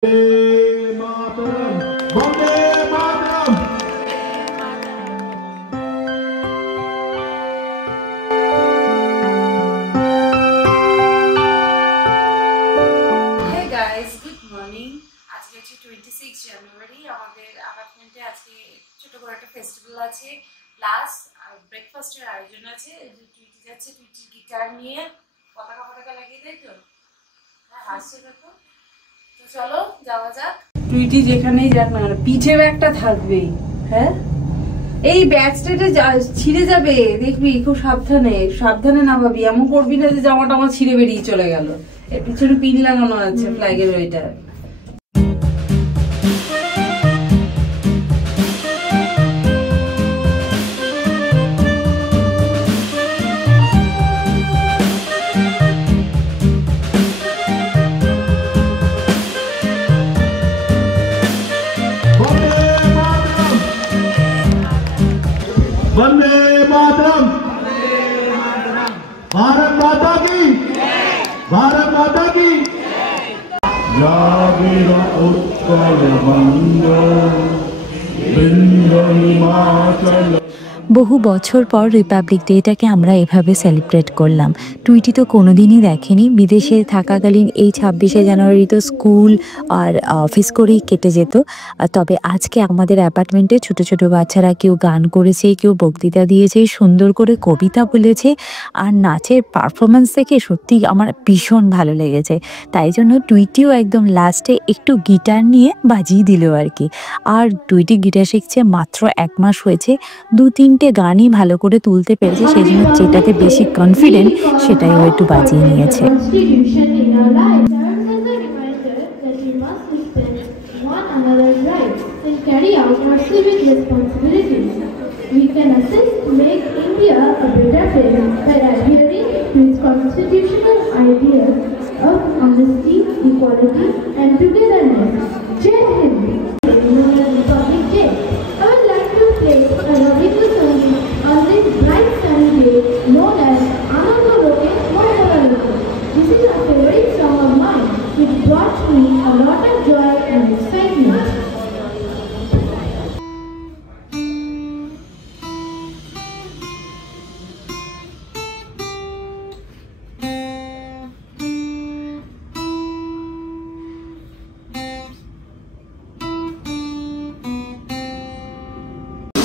জানুয়ারি আমাদের অ্যাপার্টমেন্টে আজকে ছোট করে একটা ফেস্টিভ্যাল আছে, প্লাস ব্রেকফাস্টের আয়োজন আছে। টুইটি যাচ্ছে, টুইটির গিটার নিয়ে পতাকা লাগিয়ে দেয় তো, হ্যাঁ হাসছে দেখো। তো চলো যাওয়া যাক। টুইটি যেখানেই যাক না পিঠে ব্যাগটা থাকবেই। হ্যাঁ এই ব্যাগ স্টেটে ছিঁড়ে যাবে, দেখবি খুব সাবধানে নামাবি। এমন করবি না যে জামাটা আমার ছিঁড়ে বেরিয়ে চলে গেল। এর পিছনে পিন লাগানো আছে ফ্ল্যাগের ওইটা। वंदे मातरम। भारत माता की, भारत माता की। जागीर उत्कल बंग बिंद हिमाचल। বহু বছর পর রিপাবলিক ডেটাকে আমরা এভাবে সেলিব্রেট করলাম। টুইটি তো কোনোদিনই দেখেনি। বিদেশে থাকাকালীন এই 26শে জানুয়ারি তো স্কুল আর অফিস করেই কেটে যেত। তবে আজকে আমাদের অ্যাপার্টমেন্টে ছোট ছোট বাচ্চারা কেউ গান করেছে, কেউ বক্তৃতা দিয়েছে, সুন্দর করে কবিতা বলেছে, আর নাচের পারফরমেন্স দেখে সত্যি আমার ভীষণ ভালো লেগেছে। তাই জন্য টুইটিও একদম লাস্টে একটু গিটার নিয়ে বাজিয়ে দিল আর কি। আর টুইটি গিটার শিখছে, মাত্র 1 মাস হয়েছে। 2-3টে গানই ভালো করে তুলতে পেরেছে, সেই জন্য যেটাতে বেশি কনফিডেন্ট সেটাই ও একটু বাজিয়ে নিয়েছে।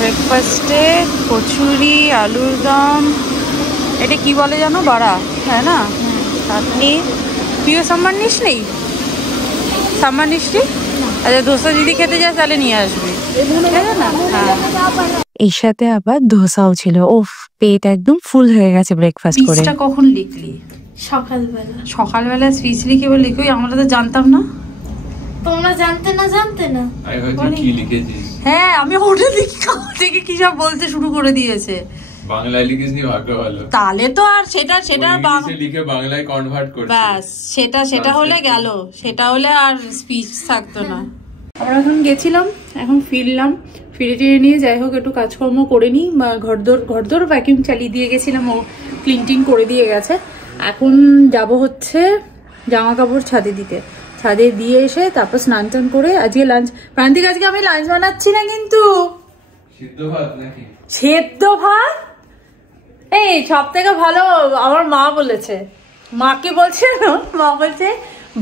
ব্রেকফাস্টে কচুরি, আলুর দম, এটা কি বলে জানো, বড়া, হ্যাঁ না, চাটনি। তুইও সাম্বার নিস নেই? সাম্বার নিস নি? আচ্ছা ধোসা যদি খেতে যাস তাহলে নিয়ে আসবি, না? হ্যাঁ এর সাথে আবার ধোসাও ছিল। ওফ, পেট একদম ফুল হয়ে গেছে ব্রেকফাস্ট করে। স্পিচটা কখন লিখলি? সকালবেলা স্পিচ লিখে বললি? কই আমরা তো জানতাম না। তোমরা জানতে না আমি হয়তো কি লিখেছিস। হ্যাঁ আমি ওটা দেখে কি সব বলতে শুরু করে দিয়েছে। বাংলায় লিখিস নি, ভাগ্য ভালো। তাহলে তো আর সেটা লিখে বাংলায় কনভার্ট করছিস। ব্যাস সেটা হলে গেল, সেটা হলে আর স্পিচ থাকতো না। আমরা এখন গেছিলাম, এখন ফিরলাম। ফিরে নিয়ে যাই হোক একটু কাজকর্ম করে নিই। ঘরদোর ভ্যাকিউম চালিয়ে দিয়ে গেছিলাম, ও ক্লিন করে দিয়ে গেছে। এখন যাব হচ্ছে জামা কাপড় ছাদে দিতে। ছাদে দিয়ে এসে তারপর স্নান টান করে আজকে লাঞ্চ। প্রান্তিক আজকে আমি লাঞ্চ বানাচ্ছি না কিন্তু। সেদ্ধ ভাত এই সব থেকে ভালো আমার মা বলেছে। মাকে বলছে না, মা বলছে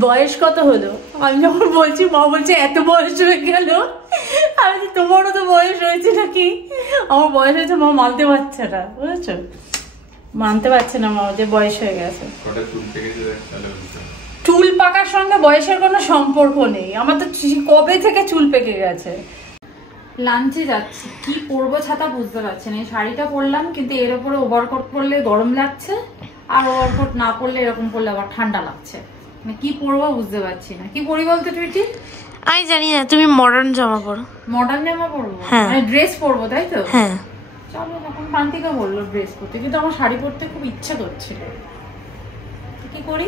বয়স কত হলো? আমি যখন বলছি মা বলছে এত বয়স হয়ে গেল। আমি তোমারও তো বয়স হয়েছে নাকি? আমার বয়স হয়েছে, মা মানতে পারছে না, বুঝেছো? মানতে পারছে না মা যে বয়স হয়ে গেছে। চুল পাকার সঙ্গে বয়সের কোনো সম্পর্ক নেই। আমার তো কবে থেকে চুল পেকে গেছে। লাঞ্চে যাচ্ছি, কি পরবো ছাতা বুঝতে পারছি না। এই শাড়িটা পরলাম, কিন্তু এর উপরে ওভারকোট পরলে গরম লাগছে, আর ওভারকোট না পরলে এরকম পরলে আবার ঠান্ডা লাগছে। মানে কি পরবো বুঝতে পারছি না। কি পরি বলতো টুইটি? আমি জানি না, তুমি মডার্ন জামা পরো। মডার্ন জামা পরবো? হ্যাঁ, মানে ড্রেস পরবো, তাই তো? হ্যাঁ চলো, এখন প্রান্তিকা বললো ড্রেস পরতে, কিন্তু আমার শাড়ি পরতে খুব ইচ্ছা করছিল। কি করি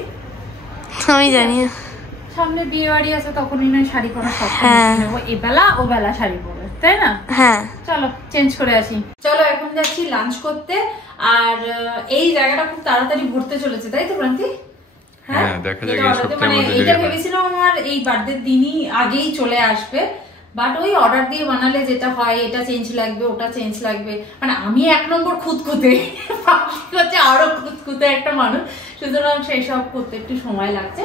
আমি জানি না। সামনে বিয়ে বাড়ি আছে, তখনই নয় শাড়ি পরা সব। হ্যাঁ এবেলা ও বেলা শাড়ি পরে, তাই না? হ্যাঁ চলো চেঞ্জ করে আসি। চলো এখন যাচ্ছি লাঞ্চ করতে। আর এই জায়গাটা খুব তাড়াতাড়ি ভরতে চলেছে, তাই তো প্রান্তি? হ্যাঁ দেখা যাক এটা এই order সপ্তাহের মানে মধ্যে এটা যদি হয়। ভেবেছিলাম আমার এই বার্থডে দিনই আগেই চলে আসবে, বাট ওই অর্ডার দিয়ে বানালে যেটা হয় এটা চেঞ্জ লাগবে ওটা চেঞ্জ লাগবে, মানে আমি 1 নম্বর খুঁতখুঁতে, হচ্ছে আরো খুঁতখুঁতে একটা মানুষ, সুতরাং সেই সব করতে একটু সময় লাগছে।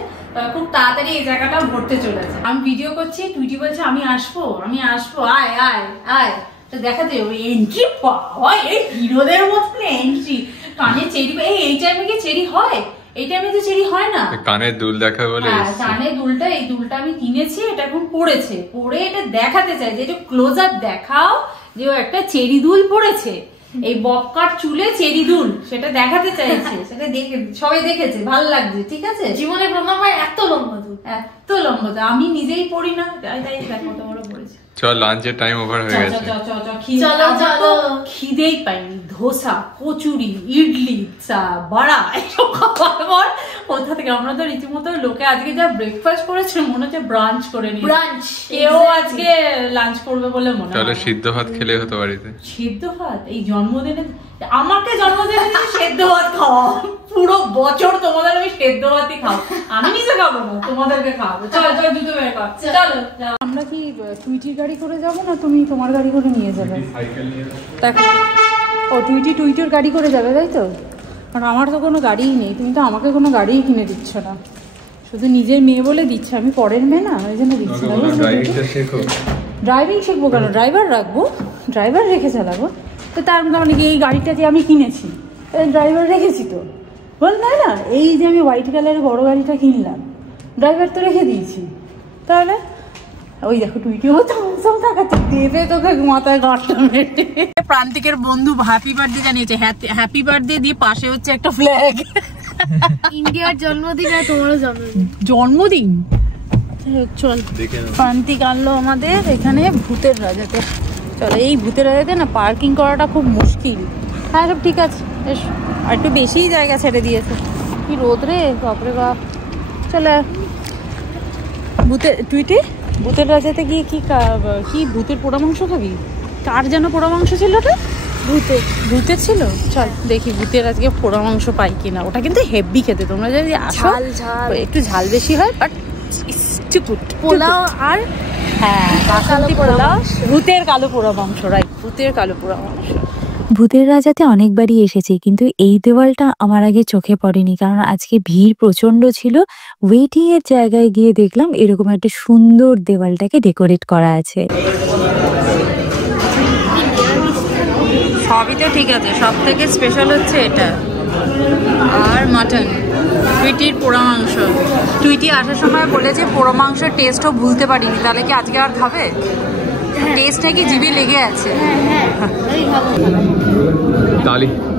খুব তাড়াতাড়ি এই জায়গাটা ভরতে চলেছে। আমি ভিডিও করছি, টুইটি বলছে আমি আসবো আয় আয় আয়, তো দেখা যায় ওই এন্ট্রি পাওয়া, এই হিরোদের মতন এন্ট্রি, কানে চেরি, এই টাইমে কি চেরি হয়? এই টাইমে তো চেরি হয় না। কানের দুল দেখা বলে হ্যাঁ, কানের দুলটা, এই দুলটা আমি কিনেছি, এটা এখন পড়েছে, পরে এটা দেখাতে চাই যে এটা ক্লোজ আপ দেখাও যে ও একটা চেরি দুল পড়েছে, এই ববকাট চুলে চেরি দুল, সেটা দেখাতে চাইছে, সেটা দেখে সবাই দেখেছে, ভালো লাগছে, ঠিক আছে। জীবনে প্রথম হয় এত লম্বা দুল, এত লম্বা, আমি নিজেই পড়ি না, তাই দেখো কত বড় পড়েছে। চল লাঞ্চের টাইম ওভার হয়ে গেছে। চলো। খিদেই পাইনি, ধোসা, কচুরি, ইডলি, চা, বড়া এসব খাওয়ার পর কোথা থেকে আমরা তো রীতিমতো লোকে আজকে যা ব্রেকফাস্ট করেছে মনে হচ্ছে ব্রাঞ্চ করে নি, ব্রাঞ্চ কেউ আজকে লাঞ্চ করবে বলে মনে হয়। তাহলে সিদ্ধ ভাত খেলে হতো বাড়িতে। সিদ্ধ ভাত এই জন্মদিনে, আমাকে জন্মদিনে তুমি সেদ্ধ ভাত খাওয়াও, পুরো বছর তোমাদের আমি সেদ্ধ ভাতই খাও, আমি নিজে খাবো না, তোমাদেরকে খাওয়াবো। চল চল দুটো বের কর, চলো। আমরা কি টুইটির গাড়ি করে যাবো না তুমি তোমার গাড়ি করে নিয়ে যাবে? দেখো, ও টুইটির গাড়ি করে যাবে তাই তো? কারণ আমার তো কোনো গাড়িই নেই, তুমি তো আমাকে কোনো গাড়িই কিনে দিচ্ছ না, শুধু নিজের মেয়ে বলে দিচ্ছ, আমি পরের মেয়ে না, ওই জন্য দিচ্ছি না। ড্রাইভিং শিখবো কেন? ড্রাইভার রাখবো, ড্রাইভার রেখে চালাবো, তো তার মানে কি এই গাড়িটা যে আমি কিনেছি ড্রাইভার রেখেছি তো, বল তাই না? এই যে আমি হোয়াইট কালারের বড় গাড়িটা কিনলাম, ড্রাইভার তো রেখে দিয়েছি, তাহলে ওই দেখো টুইটিও সব দেখাচ্ছে, দেবে তোকে মাথায় গাঁটটা মেটে। প্রান্তিকের বন্ধু হ্যাপি বার্থডে জানিয়েছে, হ্যাপি বার্থডে দিয়ে পাশে হচ্ছে একটা ফ্ল্যাগ। ইন্ডিয়ার জন্মদিন আর তোমারও জন্মদিন। চল, প্রান্তিক আনলো আমাদের এখানে ভূতের রাজাতে। চলো, এই ভূতের রাজাতে না পার্কিং করাটা খুব মুশকিল। হ্যাঁ সব ঠিক আছে, বেশ আর একটু বেশিই জায়গা ছেড়ে দিয়েছে। কি রোদ রে, বাপরে বাপ। চলে ভূতের রাজাতে গিয়ে কি ভূতের পোড়া মাংস খাবি? কার যেন পোড়া মাংস ছিল ওটা? ভূতের ছিল। চল দেখি ভূতের আজকে পোড়া মাংস পাই কিনা। ওটা কিন্তু হেভি খেতে, তোমরা যদি আসো একটু ঝাল বেশি হয়, বাট পোলাও আর হ্যাঁ বাসন্তী পোলাও, ভূতের কালো পোড়া মাংস, রাইট, ভূতের কালো পোড়া মাংস। ভূতের রাজাতে অনেকবারই এসেছি, কিন্তু এই দেওয়ালটা আমার আগে চোখে পড়েনি, কারণ আজকে ভিড় প্রচন্ড ছিল। ওয়েটিং এর জায়গায় গিয়ে দেখলাম এরকম একটা সুন্দর দেওয়ালটাকে ডেকোরেট করা আছে। সবই তো ঠিক আছে, সব থেকে স্পেশাল হচ্ছে এটা আর মাটন, টুইটির পোড়া মাংস। টুইটি আসার সময় বলেছে পোড়া মাংসের টেস্টও ভুলতে পারিনি, তাহলে কি আজকে আর খাবে? টেস্টটা কি জিভে লেগে আছে?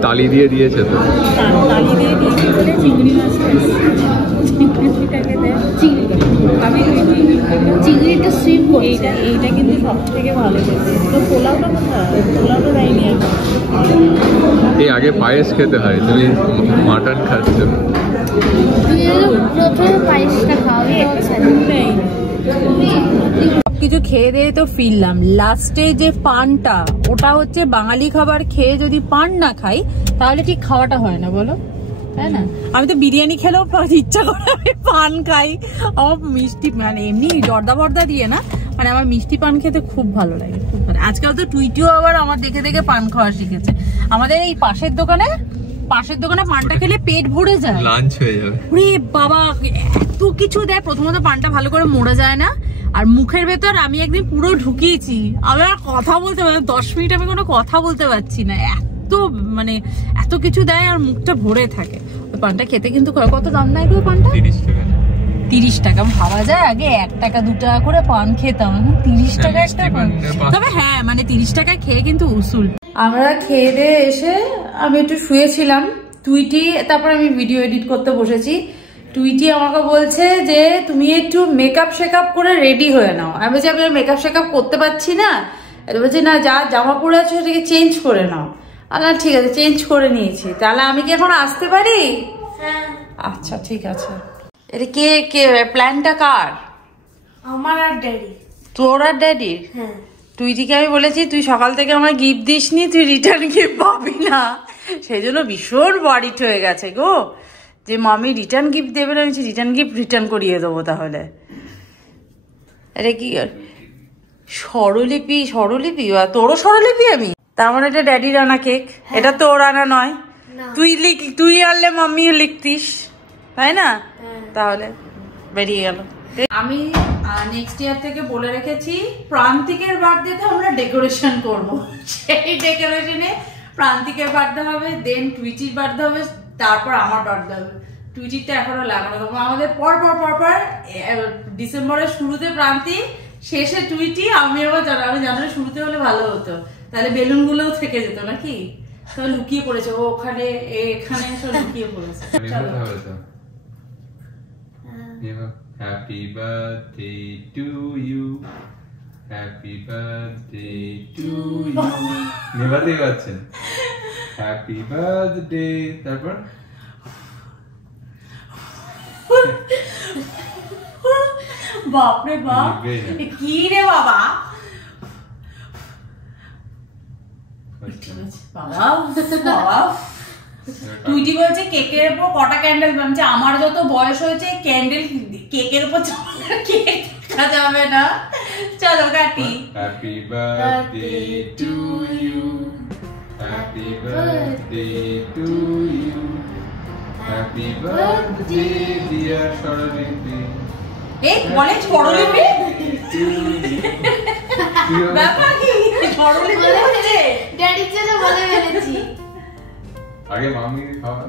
তালি দিয়ে দিয়েছে তো, তালি দিয়ে দিয়েছে বলে চিংড়ি মাছ, চিংড়িটাকে দেয়, চিংড়িটা সুইম করছে, এইটা কিন্তু সব থেকে ভালো খেতে। তো পোলাওটা কোথায়? পোলাওটা দেয়নি এখন। এই আগে পায়েস খেতে হয়, তুমি মাটন খাচ্ছ। প্রথমে পায়েসটা খাওয়াবে, সবকিছু খেয়ে দিয়ে তো ফিরলাম, লাস্টে যে পানটা, ওটা হচ্ছে বাঙালি খাবার, খেয়ে যদি পান না খাই তাহলে ঠিক খাওয়াটা হয় না, বলো তাই না? আমি তো বিরিয়ানি খেলেও ইচ্ছা করে আমি পান খাই, আমার মিষ্টি মানে এমনি জর্দা বর্দা দিয়ে না, মানে আমার মিষ্টি পান খেতে খুব ভালো লাগে, খুব ভালো। আজকাল তো টুইটিও আবার আমার দেখে দেখে পান খাওয়া শিখেছে। আমাদের এই পাশের দোকানে পানটা খেলে পেট ভরে যায়, লাঞ্চ হয়ে যাবে। বাবা এত কিছু দেয়, প্রথমত পানটা ভালো করে মোড়া যায় না, আর মুখের ভেতর আমি একদিন পুরো ঢুকিয়েছি, আমি আর কথা বলতে পারি 10 মিনিট আমি কোনো কথা বলতে পারছি না, মানে এত কিছু দেয় আর মুখটা ভরে থাকে। ওই পানটা খেতে কিন্তু কত দাম নেয় গো পানটা? 30 টাকা। ভাবা যায় আগে 1 টাকা 2 টাকা করে পান খেতাম, এখন 30 টাকা একটা পান। তবে হ্যাঁ মানে 30 টাকা খেয়ে কিন্তু উসুল। আমরা খেয়ে দিয়ে এসে আমি একটু শুয়েছিলাম, টুইটি, তারপর আমি ভিডিও এডিট করতে বসেছি। টুইটি আমাকে বলছে যে তুমি একটু মেকআপ শেকআপ করে রেডি হয়ে নাও। আমি বলছি আমি মেকআপ শেকআপ করতে পারছি না, বলছি না যা জামা পরে আছে সেটাকে চেঞ্জ করে নাও। আল্লাহ ঠিক আছে, চেঞ্জ করে নিয়েছি, তাহলে আমি কি এখন আসতে পারি? আচ্ছা ঠিক আছে। এটা কে প্ল্যানটা কার? আমার আর ড্যাডি। তোর আর ড্যাডির? হ্যাঁ। টুইটিকে আমি বলেছি তুই সকাল থেকে আমার গিফট দিসনি, তুই রিটার্ন গিফট পাবি না, সেই জন্য ভীষণ ওয়ারিড হয়ে গেছে গো। যে মামি রিটার্ন গিফট দেবে না, আমি রিটার্ন গিফট রিটার্ন করিয়ে দেবো তাহলে। এটা কি স্বরলিপি? স্বরলিপি বা তোরও স্বরলিপি? আমি তার মানে এটা ড্যাডির আনা কেক, এটা তোর আনা নয়। তুই আনলে মাম্মিও লিখতিস, তাই না? তাহলে বেরিয়ে গেল। আমি নেক্সট ইয়ার থেকে বলে রেখেছি প্রান্তিকের বার্থডেতে আমরা ডেকোরেশন করব। সেই ডেকোরেশনে প্রান্তিকের বার্থডে হবে, দেন টুইটির বার্থডে হবে, তারপর আমার বার্থডে হবে। টুইটিরটা এখনো লাগানো হবে আমাদের পর ডিসেম্বরের শুরুতে প্রান্তিক, শেষে টুইটি, আমি জানুয়ারির শুরুতে হলে ভালো হতো, তাহলে বেলুন গুলোও থেকে যেত নাকি। সব লুকিয়ে পড়েছে, ও ওখানে এখানে সব লুকিয়ে পড়েছে। Happy birthday to you, happy birthday to you. নিবাতেই পাচ্ছেন হ্যাপি বার্থডে, তারপর বাপরে বাপ, কি রে বাবা, টুইটি বলছে কেকের উপর কটা ক্যান্ডেল বানছে, আমার যত বয়স হয়েছে ক্যান্ডেল কেকের উপর কেক দেখা যাবে না। চলো কাটি। Happy birthday to you, happy birthday to you, happy birthday dear Swaralipi. এই বলে স্বরলিপি ব্যাপার কি? স্বরলিপি বলছে ড্যাডির জন্য বলে ফেলেছি। আগে মামি খাওয়া।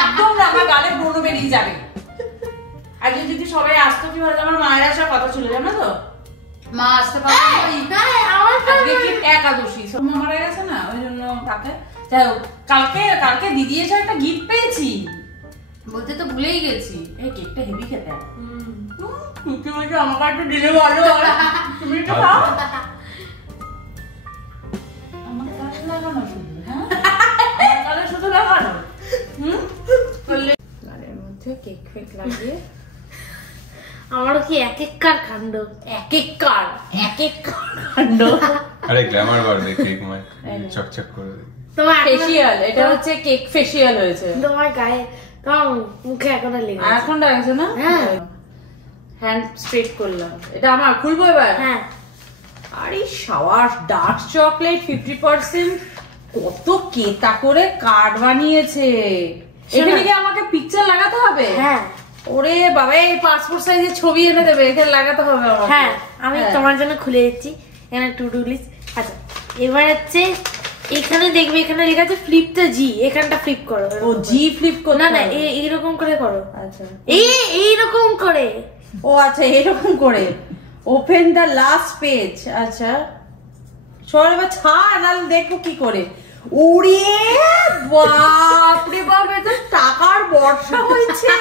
একদম রাখা গালে ব্রণ বেরিয়ে যাবে। আজকে যদি সবাই আসতো কি ভালো, আমার মায়ের আসার কথা ছিল জানো তো, মা আসতে পারবে আজকে কি একাদশী, সোমা মারা গেছে না, ওই জন্য তাকে যাই হোক কালকে দিদি এসে একটা গিফট পেয়েছি, বলতে তো ভুলেই গেছি। এই কেকটা হেভি খেতে, তুমি বলছো আমাকে একটু দিলে ভালো হয়, তুমি একটু খাও। আমার গালে লাগানো শুধু, হ্যাঁ আমার গালে শুধু লাগানো, গালের মধ্যে কেক ফেক লাগিয়ে। আমারও কি এক এক কার কাণ্ড, এক এক কার কাণ্ড। আরে গ্ল্যামার বাড়বে কেক মাই চকচক করে দে। তোমার ফেশিয়াল, এটা হচ্ছে কেক ফেশিয়াল হয়েছে তোমার গায়ে, তোমার মুখে এখনো লেগে আছে। এখন লাগছে না? হ্যাঁ। হ্যান্ড স্ট্রেট করলাম। এটা আমার খুলবো এবার। হ্যাঁ। আরে শাওয়ার ডার্ক চকলেট 50%, কত কেতা করে কার্ড বানিয়েছে। এখানে কি আমাকে পিকচার লাগাতে হবে? হ্যাঁ। ওরে বাবা, এই পাসপোর্ট সাইজের ছবি এনে দেবে, এখানে লাগাতে হবে আমাকে। হ্যাঁ, আমি তোমার জন্য খুলে দিচ্ছি। এখানে টু ডু লিস্ট। আচ্ছা, এবার হচ্ছে এখানে দেখবে, এখানে লেখা আছে ফ্লিপটা জি, এখানটা ফ্লিপ করো। ও জি ফ্লিপ করো? না এইরকম করে করো। আচ্ছা, এইরকম করে। ও আচ্ছা, এরকম করে ওপেন দ্য লাস্ট পেজ। আচ্ছা চল এবার ছাড়, নাহলে দেখো কি করে। ওরে বাপরে বাপ, এটা টাকার বর্ষা হয়েছে।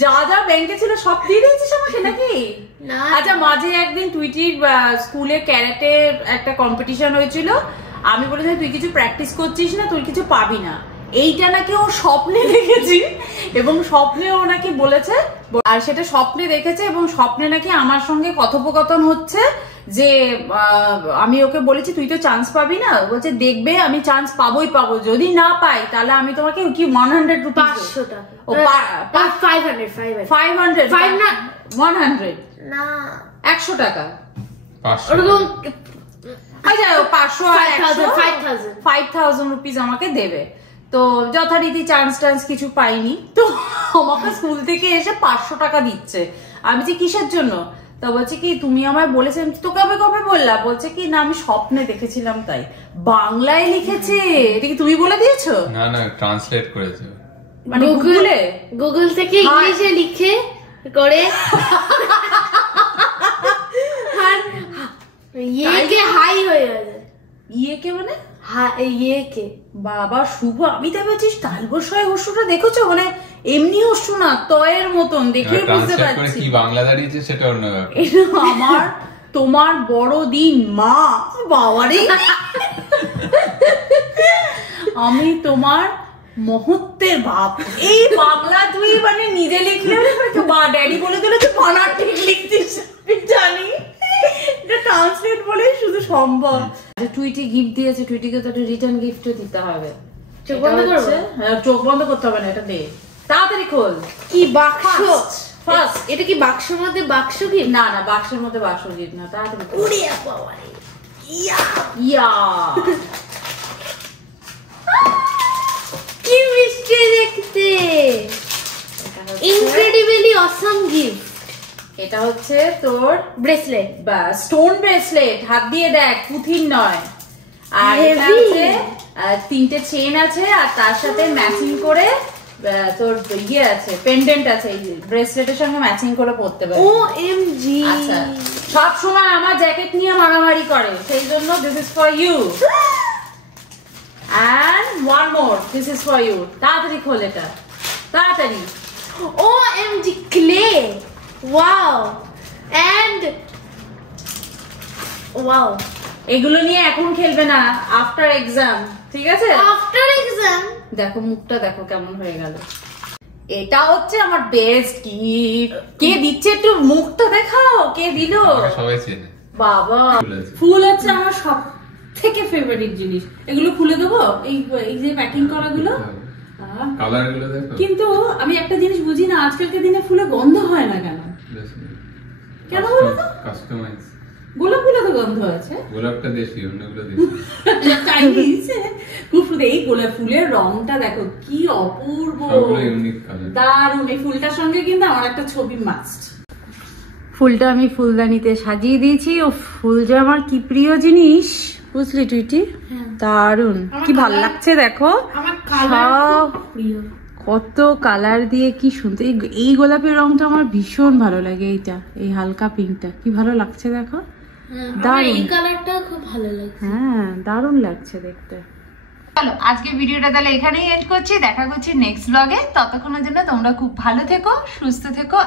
যা যা ব্যাংকে ছিল সব দিয়ে দিয়েছিস আমাকে নাকি? আচ্ছা, মাঝে একদিন টুইটির স্কুলে ক্যারাটে একটা কম্পিটিশন হয়েছিল, আমি বলেছিলাম তুই কিছু প্র্যাকটিস করছিস না, তুই কিছু পাবি না। এইটা নাকি ও স্বপ্নে দেখেছি, এবং স্বপ্নে ও নাকি বলেছে, আর সেটা স্বপ্নে দেখেছে, এবং স্বপ্নে নাকি আমার সঙ্গে কথোপকথন হচ্ছে যে আমি ওকে বলেছি তুই তো চান্স পাবি না, বলছে দেখবে আমি চান্স পাবোই পাবো, যদি না পাই তাহলে আমি তোমাকে কি 100 রুপিস, 500 টাকা, ও 500 500 না 100 না 100 টাকা, 500 ওরকম। আচ্ছা 500 আর 5000 রুপিস আমাকে দেবে। তো যথারীতি চান্স টান্স কিছু পাইনি, তো আমাকে স্কুল থেকে এসে 500 টাকা দিচ্ছে। আমি যে কিসের জন্য, তা বলছে কি তুমি আমায় বলেছে, তো কবে কবে বললা, বলছে কি না আমি স্বপ্নে দেখেছিলাম তাই। বাংলায় লিখেছে, এটা কি তুমি বলে দিয়েছো? না না, ট্রান্সলেট করেছে, মানে গুগল থেকে ইংলিশে লিখে করে ইয়েকে হাই হয়ে গেছে। ইয়েকে মানে ইয়েকে বাবা শুভ, আমি তো ভাবছি তালবস্যয় হস্যটা দেখেছো, মানে এমনি হস্য না, তয়ের মতন, দেখে বুঝতে পারছি কি বাংলা দাঁড়িয়েছে সেটা অন্য ব্যাপার। এটা আমার তোমার বড় দিন মা, বাবারে আমি তোমার মহত্বের ভাব, এই বাংলা তুই মানে নিজে লিখলে বা ড্যাডি বলে দিলে তুই বানার ঠিক লিখতিস, জানি এটা ট্রান্সলেট বলেই শুধু সম্ভব। টুইটি গিফট দিয়েছে, টুইটিকে তো একটা রিটার্ন গিফটও দিতে হবে। চোখ বন্ধ করবো? হ্যাঁ, চোখ বন্ধ করতে হবে না, এটা দে তাড়াতাড়ি খোল। কি বাক্স? ফার্স্ট এটা কি বাক্সের মধ্যে বাক্স কি? না না, বাক্সের মধ্যে বাক্স গিফট না, তাড়াতাড়ি খোল। ওরে বাবা রে, ইয়া ইয়া কি মিষ্টি দেখতে, ইনক্রেডিবলি অসাম গিফট। এটা হচ্ছে তোর ব্রেসলেট। স্টোন ব্রেসলেট, হাত দিয়ে দেখ, পুঁথির নয়। আর এটা Heavy. হচ্ছে 3টে চেন আছে, আর তার সাথে ম্যাচিং করে তোর ইয়ে আছে, পেন্ডেন্ট আছে, ব্রেসলেটের সঙ্গে ম্যাচিং করে পরতে পারবি। OMG, আচ্ছা, সব সময় আমার জ্যাকেট নিয়ে মারামারি করে, সেই জন্য this is for you. And one more, this is for you. তাড়াতাড়ি খোল এটা, তাড়াতাড়ি। OMG clay, wow, and wow, এগুলো নিয়ে এখন খেলবে না, আফটার এক্সাম, ঠিক আছে? after exam দেখো মুখটা দেখো কেমন হয়ে গেল। এটা হচ্ছে আমার বেস্ট গিফট। কে দিচ্ছে একটু মুখটা দেখাও, কে দিল? আমাকে সবাই চেনে। বাবা, ফুল আছে। ফুল হচ্ছে আমার সব থেকে ফেভারিট জিনিস। এগুলো খুলে দেবো, এই যে প্যাকিং করা গুলো। কালার গুলো দেখো। কিন্তু আমি একটা জিনিস বুঝি না, আজকালকার দিনে ফুলে গন্ধ হয় না কেন? কেন বলো তো? কাস্টমাইজ। গোলাপ ফুলে তো গন্ধ আছে। গোলাপটা দেশি, অন্যগুলো দেশি। চাইনিজ খুব সুন্দর। এই গোলাপ ফুলের রংটা দেখো কি অপূর্ব, সবগুলো ইউনিক কালার। দারুণ। এই ফুলটার সঙ্গে কিন্তু আমার একটা ছবি মাস্ট। ফুলটা আমি ফুলদানিতে সাজিয়ে দিয়েছি। ও ফুল যে আমার কি প্রিয় জিনিস, বুঝলি টুইটি? দারুণ, কি ভাল লাগছে দেখো। আমার কালার সব প্রিয়। কত কালার দিয়ে কি সুন্দর। এই গোলাপের রংটা আমার ভীষণ ভালো লাগে। এইটা, এই হালকা পিঙ্কটা কি ভালো লাগছে দেখো। দারুণ, এই কালারটা খুব ভালো লাগে। হ্যাঁ, দারুণ লাগছে দেখতে। চলো আজকে ভিডিওটা তাহলে এখানেই এন্ড করছি। দেখা করছি নেক্সট ব্লগে। ততক্ষণের জন্য তোমরা খুব ভালো থেকো, সুস্থ থেকো,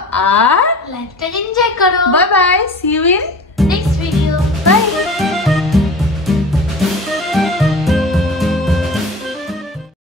আর লাইফটাকে এনজয় করো। Bye bye, see you in